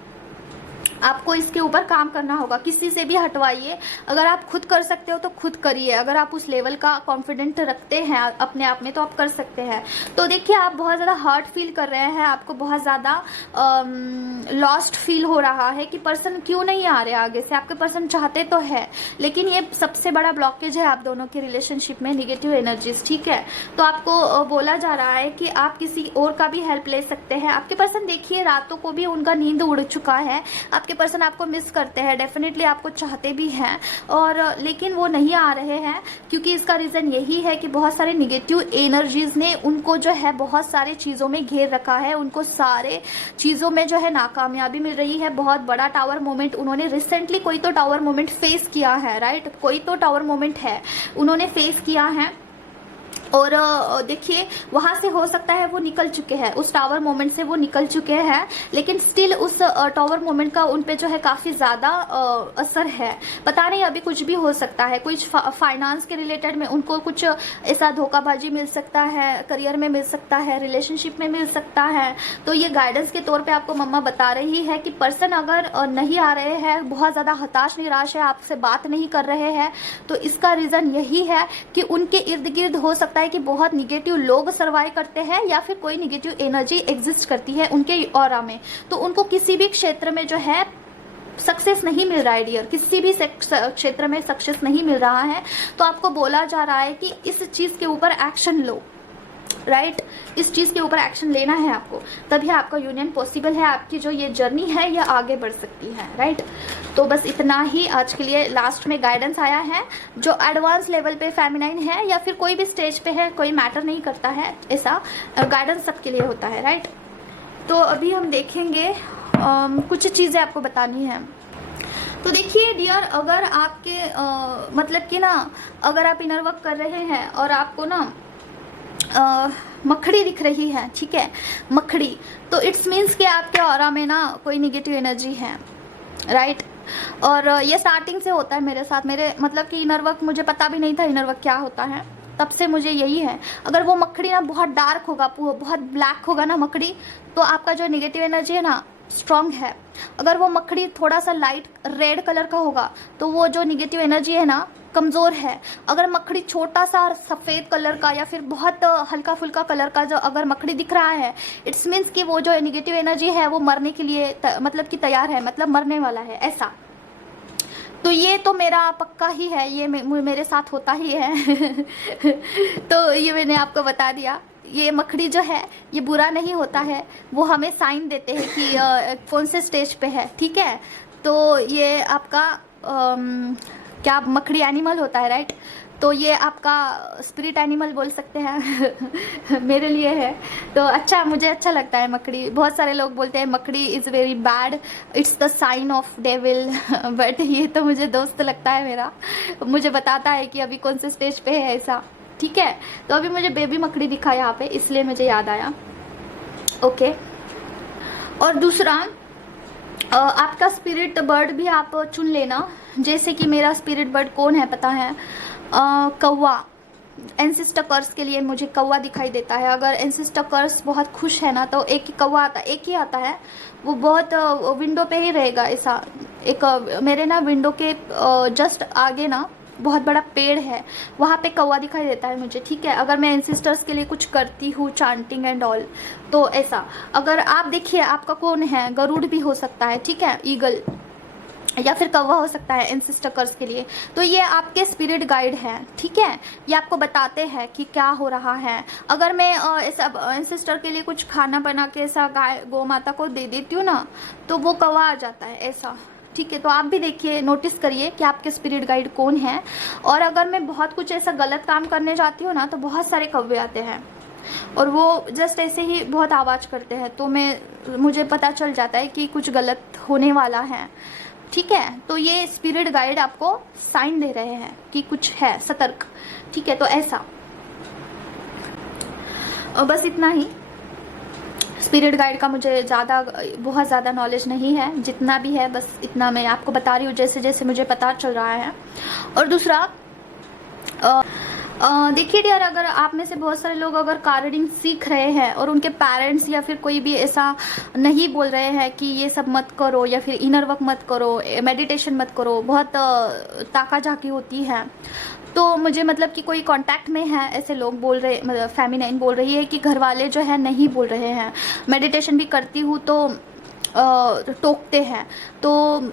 आपको इसके ऊपर काम करना होगा। किसी से भी हटवाइए, अगर आप खुद कर सकते हो तो खुद करिए। अगर आप उस लेवल का कॉन्फिडेंट रखते हैं अपने आप में तो आप कर सकते हैं। तो देखिए, आप बहुत ज़्यादा हर्ट फील कर रहे हैं, आपको बहुत ज़्यादा लॉस्ट फील हो रहा है कि पर्सन क्यों नहीं आ रहे आगे से। आपके पर्सन चाहते तो है, लेकिन ये सबसे बड़ा ब्लॉकेज है आप दोनों के रिलेशनशिप में, निगेटिव एनर्जीज, ठीक है। तो आपको बोला जा रहा है कि आप किसी और का भी हेल्प ले सकते हैं। आपके पर्सन देखिए, रातों को भी उनका नींद उड़ चुका है, आपके पर्सन आपको मिस करते हैं, डेफिनेटली आपको चाहते भी हैं, और लेकिन वो नहीं आ रहे हैं, क्योंकि इसका रीज़न यही है कि बहुत सारे निगेटिव एनर्जीज ने उनको जो है बहुत सारे चीज़ों में घेर रखा है, उनको सारे चीज़ों में जो है नाकामयाबी मिल रही है। बहुत बड़ा टावर मोमेंट उन्होंने रिसेंटली कोई तो टावर मोमेंट फेस किया है, राइट, कोई तो टावर मोमेंट है उन्होंने फेस किया है। और देखिए, वहाँ से हो सकता है वो निकल चुके हैं, उस टावर मोमेंट से वो निकल चुके हैं, लेकिन स्टिल उस टावर मोमेंट का उन पे जो है काफ़ी ज़्यादा असर है। पता नहीं, अभी कुछ भी हो सकता है, कुछ फाइनेंस के रिलेटेड में उनको कुछ ऐसा धोखाबाजी मिल सकता है, करियर में मिल सकता है, रिलेशनशिप में मिल सकता है। तो ये गाइडेंस के तौर पे आपको मम्मा बता रही है कि पर्सन अगर नहीं आ रहे हैं, बहुत ज़्यादा हताश निराश है, आपसे बात नहीं कर रहे हैं, तो इसका रीज़न यही है कि उनके इर्द गिर्द हो सकता है कि बहुत निगेटिव लोग सर्वाइव करते हैं, या फिर कोई निगेटिव एनर्जी एग्जिस्ट करती है उनके ऑरा में। तो उनको किसी भी क्षेत्र में जो है सक्सेस नहीं मिल रहा है डियर, किसी भी क्षेत्र में सक्सेस नहीं मिल रहा है। तो आपको बोला जा रहा है कि इस चीज़ के ऊपर एक्शन लो, राइट, इस चीज़ के ऊपर एक्शन लेना है आपको, तभी आपका यूनियन पॉसिबल है, आपकी जो ये जर्नी है ये आगे बढ़ सकती है, राइट। तो बस इतना ही आज के लिए लास्ट में गाइडेंस आया है। जो एडवांस लेवल पे फेमिनाइन है या फिर कोई भी स्टेज पे है, कोई मैटर नहीं करता है, ऐसा गाइडेंस सबके लिए होता है, राइट। तो अभी हम देखेंगे कुछ चीज़ें आपको बतानी है। तो देखिए डियर, अगर आपके मतलब कि ना, अगर आप इनर वर्क कर रहे हैं और आपको ना मखड़ी दिख रही है, ठीक है, मखड़ी, तो इट्स मीन्स कि आपके ऑरा में ना कोई निगेटिव एनर्जी है, राइट। और ये स्टार्टिंग से होता है मेरे साथ, मेरे मतलब कि इनर वर्क मुझे पता भी नहीं था इनर वर्क क्या होता है, तब से मुझे यही है। अगर वो मखड़ी ना बहुत डार्क होगा, बहुत ब्लैक होगा ना मखड़ी, तो आपका जो निगेटिव एनर्जी है ना स्ट्रॉन्ग है। अगर वो मखड़ी थोड़ा सा लाइट रेड कलर का होगा, तो वो जो निगेटिव एनर्जी है ना कमज़ोर है। अगर मखड़ी छोटा सा सफ़ेद कलर का या फिर बहुत हल्का फुल्का कलर का जो अगर मखड़ी दिख रहा है, इट्स मीन्स कि वो जो नेगेटिव एनर्जी है वो मरने के लिए मतलब कि तैयार है, मतलब मरने वाला है, ऐसा। तो ये तो मेरा पक्का ही है, ये मेरे साथ होता ही है तो ये मैंने आपको बता दिया। ये मखड़ी जो है ये बुरा नहीं होता है, वो हमें साइन देते हैं कि कौन से स्टेज पे है, ठीक है। तो ये आपका क्या मखड़ी एनिमल होता है, राइट। तो ये आपका स्पिरिट एनिमल बोल सकते हैं मेरे लिए है। तो अच्छा, मुझे अच्छा लगता है मकड़ी। बहुत सारे लोग बोलते हैं मकड़ी is very bad, it's the sign of devil but ये तो मुझे दोस्त लगता है मेरा, मुझे बताता है कि अभी कौन से स्टेज पे है ऐसा, ठीक है। तो अभी मुझे बेबी मकड़ी दिखा यहाँ पे, इसलिए मुझे याद आया। ओके, और दूसरा आपका स्पिरिट बर्ड भी आप चुन लेना। जैसे कि मेरा स्पिरिट बर्ड कौन है पता है, कौवा। एंसेस्टर कर्स के लिए मुझे कौवा दिखाई देता है। अगर एंसेस्टर कर्स बहुत खुश है ना, तो एक ही कौवा आता है, एक ही आता है, वो बहुत विंडो पे ही रहेगा ऐसा। एक मेरे ना विंडो के जस्ट आगे ना बहुत बड़ा पेड़ है, वहाँ पे कौवा दिखाई देता है मुझे, ठीक है। अगर मैं एंसेस्टर्स के लिए कुछ करती हूँ, चांटिंग एंड ऑल, तो ऐसा। अगर आप देखिए आपका कौन है, गरुड़ भी हो सकता है, ठीक है, ईगल या फिर कौवा हो सकता है एंसेस्टर कर्स के लिए। तो ये आपके स्पिरिट गाइड हैं, ठीक है। ये आपको बताते हैं कि क्या हो रहा है। अगर मैं ऐसा एंसेस्टर के लिए कुछ खाना बना के ऐसा गाय गौ माता को दे देती हूँ ना, तो वो कौवा आ जाता है ऐसा, ठीक है। तो आप भी देखिए, नोटिस करिए कि आपके स्पिरिट गाइड कौन है। और अगर मैं बहुत कुछ ऐसा गलत काम करने जाती हूँ ना, तो बहुत सारे कौवे आते हैं और वो जस्ट ऐसे ही बहुत आवाज़ करते हैं, तो मुझे पता चल जाता है कि कुछ गलत होने वाला है, ठीक है। तो ये स्पिरिट गाइड आपको साइन दे रहे हैं कि कुछ है, सतर्क, ठीक है। तो ऐसा, बस इतना ही। स्पिरिट गाइड का मुझे बहुत ज़्यादा नॉलेज नहीं है, जितना भी है बस इतना मैं आपको बता रही हूँ, जैसे जैसे मुझे पता चल रहा है। और दूसरा, देखिए डियर, अगर आप में से बहुत सारे लोग अगर कार रीडिंग सीख रहे हैं और उनके पेरेंट्स या फिर कोई भी ऐसा नहीं बोल रहे हैं कि ये सब मत करो या फिर इनर वर्क मत करो, मेडिटेशन मत करो, बहुत ताका झाकी होती है, तो मुझे मतलब कि कोई कांटेक्ट में है ऐसे लोग बोल रहे, मतलब फेमिनाइन बोल रही है कि घर वाले जो है नहीं बोल रहे हैं। मेडिटेशन भी करती हूँ तो टोकते हैं। तो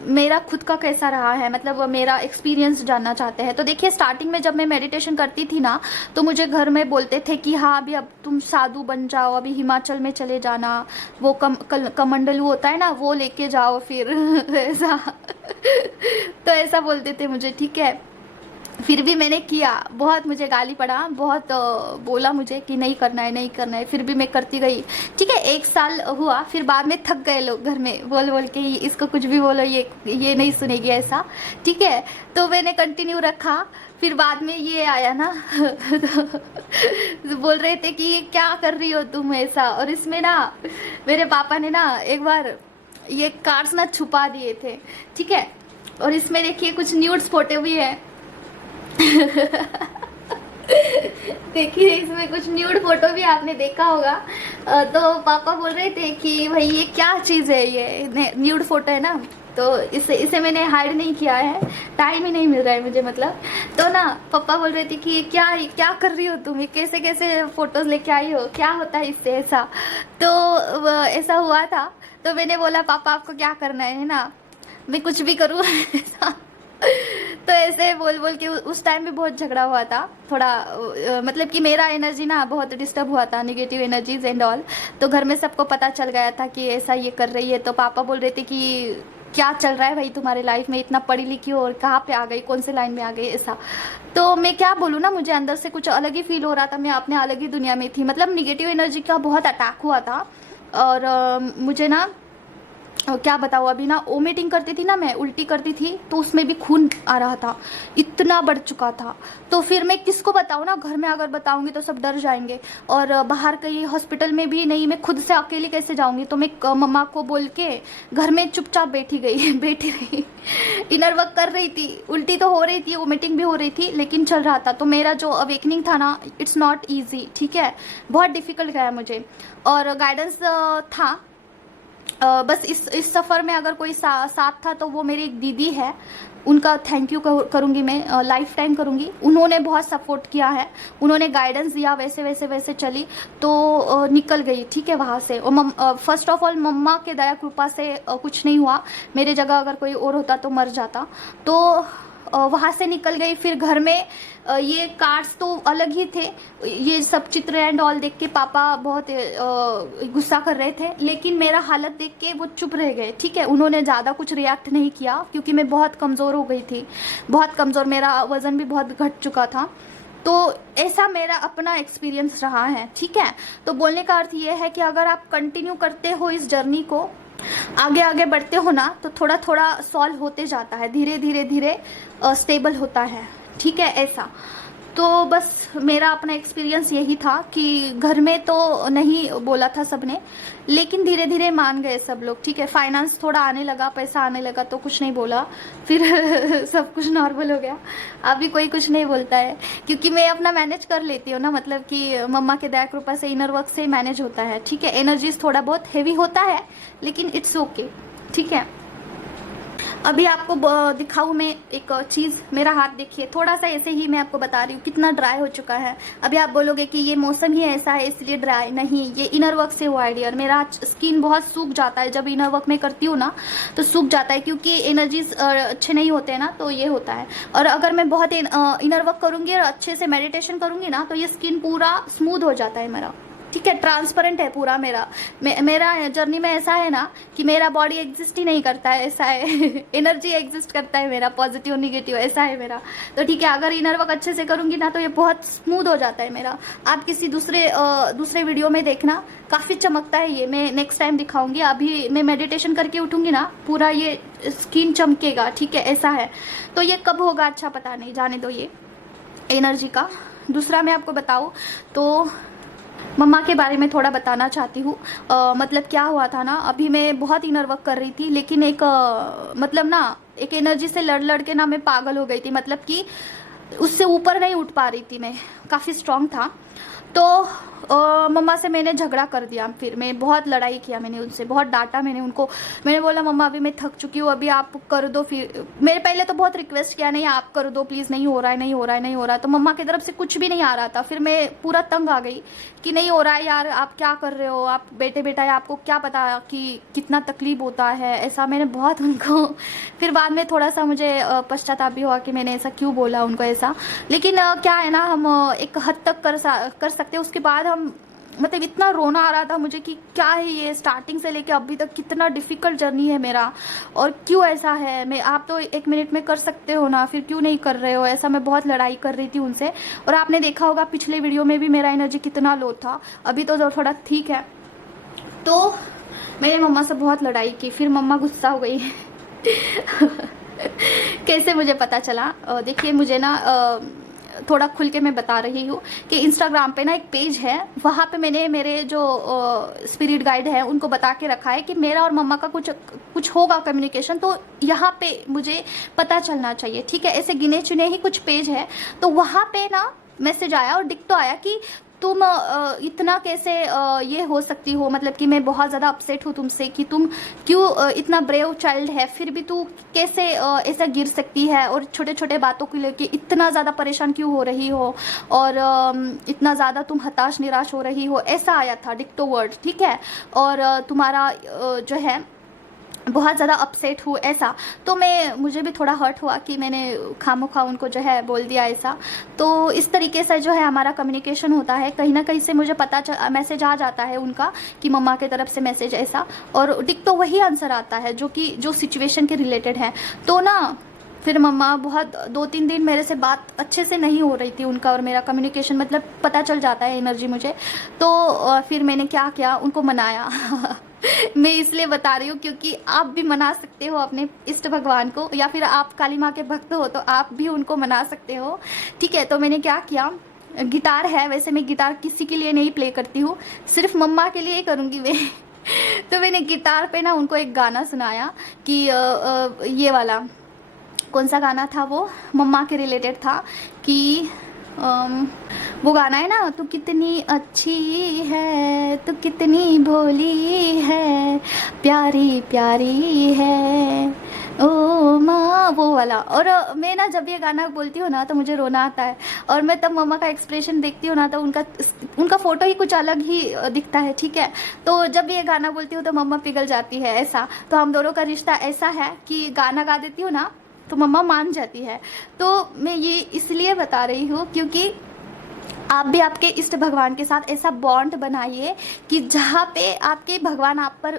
मेरा खुद का कैसा रहा है, मतलब मेरा एक्सपीरियंस जानना चाहते हैं। तो देखिए, स्टार्टिंग में जब मैं मेडिटेशन करती थी ना, तो मुझे घर में बोलते थे कि हाँ अभी अब तुम साधु बन जाओ, अभी हिमाचल में चले जाना, वो कमंडलू होता है ना, वो लेके जाओ फिर ऐसा तो ऐसा बोलते थे मुझे, ठीक है। फिर भी मैंने किया, बहुत मुझे गाली पड़ा, बहुत बोला मुझे कि नहीं करना है, नहीं करना है, फिर भी मैं करती गई, ठीक है। 1 साल हुआ, फिर बाद में थक गए लोग घर में बोल बोल के, इसको कुछ भी बोलो ये नहीं सुनेगी ऐसा, ठीक है। तो मैंने कंटिन्यू रखा। फिर बाद में ये आया ना तो बोल रहे थे कि ये क्या कर रही हो तुम ऐसा। और इसमें ना मेरे पापा ने ना एक बार ये कार्ड्स ना छुपा दिए थे, ठीक है। और इसमें देखिए कुछ न्यूड्स फोटो भी है देखिए इसमें कुछ न्यूड फोटो भी आपने देखा होगा। तो पापा बोल रहे थे कि भाई ये क्या चीज़ है, ये न्यूड फोटो है ना, तो इसे मैंने हाइड नहीं किया है, टाइम ही नहीं मिल रहा है मुझे, मतलब। तो ना पापा बोल रहे थे कि क्या कर रही हो तुम, ये कैसे कैसे फोटोज लेके आई हो, क्या होता है इससे ऐसा। तो ऐसा हुआ था। तो मैंने बोला पापा आपको क्या करना है ना, मैं कुछ भी करूँ ऐसा। तो ऐसे बोल बोल के उस टाइम भी बहुत झगड़ा हुआ था थोड़ा, मतलब कि मेरा एनर्जी ना बहुत डिस्टर्ब हुआ था, नेगेटिव एनर्जीज एंड ऑल। तो घर में सबको पता चल गया था कि ऐसा ये कर रही है। तो पापा बोल रहे थे कि क्या चल रहा है भाई तुम्हारे लाइफ में, इतना पढ़ी लिखी हो और कहाँ पे आ गई, कौन से लाइन में आ गई ऐसा। तो मैं क्या बोलूँ ना, मुझे अंदर से कुछ अलग ही फील हो रहा था, मैं अपने अलग ही दुनिया में थी, मतलब निगेटिव एनर्जी का बहुत अटैक हुआ था। और मुझे ना क्या बताऊँ, अभी ना वोमिटिंग करती थी ना, मैं उल्टी करती थी तो उसमें भी खून आ रहा था, इतना बढ़ चुका था। तो फिर मैं किसको बताऊँ ना, घर में अगर बताऊँगी तो सब डर जाएंगे, और बाहर कहीं हॉस्पिटल में भी नहीं, मैं खुद से अकेली कैसे जाऊँगी। तो मैं मम्मा को बोल के घर में चुपचाप बैठी रही इनर वर्क कर रही थी, उल्टी तो हो रही थी, वोमिटिंग भी हो रही थी, लेकिन चल रहा था। तो मेरा जो अवेकनिंग था ना, इट्स नॉट ईजी, ठीक है, बहुत डिफिकल्ट गया मुझे। और गाइडेंस था, बस इस सफ़र में अगर कोई साथ था तो वो मेरी एक दीदी है, उनका थैंक यू करूँगी मैं, लाइफ टाइम करूँगी। उन्होंने बहुत सपोर्ट किया है, उन्होंने गाइडेंस दिया, वैसे वैसे वैसे चली तो निकल गई, ठीक है, वहाँ से। और फर्स्ट ऑफ ऑल मम्मा के दया कृपा से कुछ नहीं हुआ, मेरे जगह अगर कोई और होता तो मर जाता। तो वहाँ से निकल गई। फिर घर में ये कार्ड्स तो अलग ही थे, ये सब चित्र एंड ऑल देख के पापा बहुत गुस्सा कर रहे थे, लेकिन मेरा हालत देख के वो चुप रह गए, ठीक है। उन्होंने ज़्यादा कुछ रिएक्ट नहीं किया क्योंकि मैं बहुत कमज़ोर हो गई थी, बहुत कमज़ोर, मेरा वज़न भी बहुत घट चुका था। तो ऐसा मेरा अपना एक्सपीरियंस रहा है, ठीक है। तो बोलने का अर्थ ये है कि अगर आप कंटिन्यू करते हो इस जर्नी को, आगे आगे बढ़ते हो ना, तो थोड़ा थोड़ा सॉल्व होते जाता है, धीरे धीरे धीरे स्टेबल होता है, ठीक है, ऐसा। तो बस मेरा अपना एक्सपीरियंस यही था कि घर में तो नहीं बोला था सबने, लेकिन धीरे धीरे मान गए सब लोग, ठीक है। फाइनेंस थोड़ा आने लगा, पैसा आने लगा तो कुछ नहीं बोला, फिर सब कुछ नॉर्मल हो गया। अभी कोई कुछ नहीं बोलता है क्योंकि मैं अपना मैनेज कर लेती हूँ ना, मतलब कि मम्मा के दया कृपा से, इनर वर्क से मैनेज होता है, ठीक है। एनर्जीज थोड़ा बहुत हेवी होता है लेकिन इट्स ओके, ठीक है। अभी आपको दिखाऊं मैं एक चीज़, मेरा हाथ देखिए, थोड़ा सा ऐसे ही मैं आपको बता रही हूँ कितना ड्राई हो चुका है। अभी आप बोलोगे कि ये मौसम ही ऐसा है इसलिए ड्राई, नहीं, ये इनर वर्क से हुआ है डियर। मेरा स्किन बहुत सूख जाता है जब इनर वर्क में करती हूँ ना, तो सूख जाता है क्योंकि एनर्जीज अच्छे नहीं होते हैं ना, तो ये होता है। और अगर मैं बहुत इनर वर्क करूँगी और अच्छे से मेडिटेशन करूँगी ना, तो ये स्किन पूरा स्मूथ हो जाता है मेरा, ठीक है, ट्रांसपेरेंट है पूरा मेरा। मेरा जर्नी में ऐसा है ना कि मेरा बॉडी एग्जिस्ट ही नहीं करता है, ऐसा है एनर्जी एग्जिस्ट करता है मेरा, पॉजिटिव निगेटिव, ऐसा है मेरा। तो ठीक है, अगर इनर वर्क अच्छे से करूँगी ना तो ये बहुत स्मूथ हो जाता है मेरा। आप किसी दूसरे वीडियो में देखना, काफ़ी चमकता है ये, मैं नेक्स्ट टाइम दिखाऊंगी। अभी मैं मेडिटेशन करके उठूँगी ना, पूरा ये स्किन चमकेगा, ठीक है, ऐसा है। तो ये कब होगा अच्छा पता नहीं, जाने दो ये एनर्जी का। दूसरा मैं आपको बताऊँ तो मम्मा के बारे में थोड़ा बताना चाहती हूँ। मतलब क्या हुआ था ना, अभी मैं बहुत इनर वर्क कर रही थी, लेकिन एक मतलब ना एक एनर्जी से लड़ के ना मैं पागल हो गई थी, मतलब कि उससे ऊपर नहीं उठ पा रही थी मैं, काफ़ी स्ट्रांग था। तो मम्मा से मैंने झगड़ा कर दिया, फिर मैं बहुत लड़ाई किया, मैंने उनसे बहुत डांटा मैंने उनको। मैंने बोला मम्मा अभी मैं थक चुकी हूँ, अभी आप कर दो। फिर मेरे पहले तो बहुत रिक्वेस्ट किया, नहीं आप कर दो प्लीज़, नहीं हो रहा है, नहीं हो रहा है, नहीं हो रहा है। तो मम्मा की तरफ से कुछ भी नहीं आ रहा था। फिर मैं पूरा तंग आ गई कि नहीं हो रहा है यार, आप क्या कर रहे हो, आप बेटा है, आपको क्या पता कि कितना तकलीफ होता है, ऐसा मैंने बहुत उनको। फिर बाद में थोड़ा सा मुझे पश्चाताप भी हुआ कि मैंने ऐसा क्यों बोला उनको ऐसा। लेकिन क्या है ना, हम एक हद तक कर सकते। उसके बाद हम मतलब इतना रोना आ रहा था मुझे कि क्या है ये, स्टार्टिंग से लेके अभी तक कितना डिफ़िकल्ट जर्नी है मेरा, और क्यों ऐसा है। मैं आप तो 1 मिनट में कर सकते हो ना, फिर क्यों नहीं कर रहे हो, ऐसा मैं बहुत लड़ाई कर रही थी उनसे। और आपने देखा होगा पिछले वीडियो में भी मेरा एनर्जी कितना लो था, अभी तो थोड़ा ठीक है। तो मैंने मम्मा से बहुत लड़ाई की, फिर मम्मा गुस्सा हो गई कैसे मुझे पता चला, देखिए मुझे ना थोड़ा खुल के मैं बता रही हूँ कि इंस्टाग्राम पे ना एक पेज है, वहाँ पे मैंने मेरे जो स्पिरिट गाइड है उनको बता के रखा है कि मेरा और मम्मा का कुछ होगा कम्युनिकेशन, तो यहाँ पे मुझे पता चलना चाहिए, ठीक है। ऐसे गिने चुने ही कुछ पेज है, तो वहाँ पे ना मैसेज आया और दिख तो आया कि तुम इतना कैसे ये हो सकती हो, मतलब कि मैं बहुत ज़्यादा अपसेट हूँ तुमसे कि तुम क्यों इतना ब्रेव चाइल्ड है, फिर भी तू कैसे ऐसा गिर सकती है, और छोटे छोटे बातों को लेके इतना ज़्यादा परेशान क्यों हो रही हो, और इतना ज़्यादा तुम हताश निराश हो रही हो, ऐसा आया था डिक्टो वर्ड, ठीक है। और तुम्हारा जो है बहुत ज़्यादा अपसेट हूँ, ऐसा। तो मुझे भी थोड़ा हर्ट हुआ कि मैंने खामोखा उनको जो है बोल दिया ऐसा। तो इस तरीके से जो है हमारा कम्युनिकेशन होता है, कहीं ना कहीं से मुझे मैसेज आ जाता है उनका कि मम्मा की तरफ से मैसेज ऐसा, और टिक तो वही आंसर आता है जो सिचुएशन के रिलेटेड है। तो ना फिर मम्मा बहुत 2-3 दिन मेरे से बात अच्छे से नहीं हो रही थी उनका और मेरा कम्युनिकेशन, मतलब पता चल जाता है एनर्जी मुझे। तो फिर मैंने क्या किया, उनको मनाया मैं इसलिए बता रही हूँ क्योंकि आप भी मना सकते हो अपने इष्ट भगवान को, या फिर आप काली माँ के भक्त हो तो आप भी उनको मना सकते हो, ठीक है। तो मैंने क्या किया, गिटार है, वैसे मैं गिटार किसी के लिए नहीं प्ले करती हूँ, सिर्फ मम्मा के लिए ही करूँगी मैं तो मैंने गिटार पे ना उनको एक गाना सुनाया कि ये वाला, कौन सा गाना था वो, मम्मा के रिलेटेड था कि वो गाना है ना, तू कितनी अच्छी है, तू कितनी भोली है, प्यारी प्यारी है ओ माँ, वो वाला। और मैं ना जब ये गाना बोलती हूँ ना तो मुझे रोना आता है, और मैं तब मम्मा का एक्सप्रेशन देखती हूँ ना तो उनका फ़ोटो ही कुछ अलग ही दिखता है, ठीक है। तो जब ये गाना बोलती हूँ तो मम्मा पिघल जाती है, ऐसा। तो हम दोनों का रिश्ता ऐसा है कि गाना गा देती हूँ ना तो मम्मा मान जाती है। तो मैं ये इसलिए बता रही हूँ क्योंकि आप भी आपके इष्ट भगवान के साथ ऐसा बॉन्ड बनाइए कि जहाँ पे आपके भगवान आप पर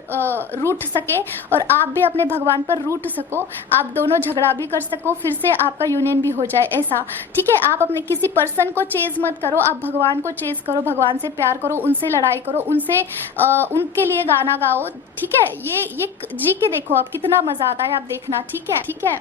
रूठ सके और आप भी अपने भगवान पर रूठ सको, आप दोनों झगड़ा भी कर सको, फिर से आपका यूनियन भी हो जाए, ऐसा, ठीक है। आप अपने किसी पर्सन को चेज मत करो, आप भगवान को चेज करो, भगवान से प्यार करो, उनसे लड़ाई करो, उनके लिए गाना गाओ, ठीक है। ये जी के देखो आप कितना मज़ा आता है, आप देखना, ठीक है, ठीक है।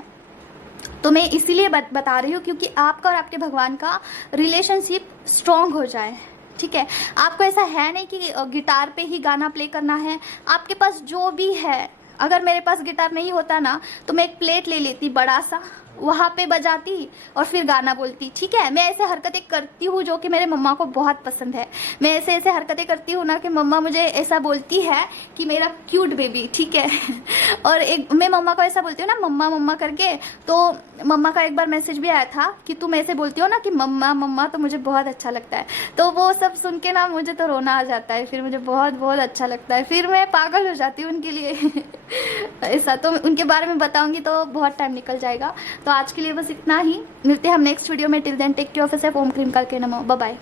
तो मैं इसीलिए बता रही हूँ क्योंकि आपका और आपके भगवान का रिलेशनशिप स्ट्रॉन्ग हो जाए, ठीक है। आपको ऐसा है नहीं कि गिटार पे ही गाना प्ले करना है, आपके पास जो भी है। अगर मेरे पास गिटार नहीं होता ना तो मैं एक प्लेट ले लेती बड़ा सा, वहाँ पे बजाती और फिर गाना बोलती। ठीक है, मैं ऐसे हरकतें करती हूँ जो कि मेरे मम्मा को बहुत पसंद है। मैं ऐसे ऐसे हरकतें करती हूँ ना कि मम्मा मुझे ऐसा बोलती है कि मेरा क्यूट बेबी। ठीक है और एक मैं मम्मा को ऐसा बोलती हूँ ना मम्मा मम्मा करके, तो मम्मा का एक बार मैसेज भी आया था कि तुम ऐसे बोलती हो ना कि मम्मा मम्मा, तो मुझे बहुत अच्छा लगता है। तो वो सब सुन के ना मुझे तो रोना आ जाता है, फिर मुझे बहुत बहुत अच्छा लगता है, फिर मैं पागल हो जाती हूँ उनके लिए ऐसा तो उनके बारे में बताऊंगी तो बहुत टाइम निकल जाएगा। तो आज के लिए बस इतना ही, मिलते हैं हम नेक्स्ट वीडियो में। Till then take care of yourself. Om क्रीम करके नमो, बाय बाय।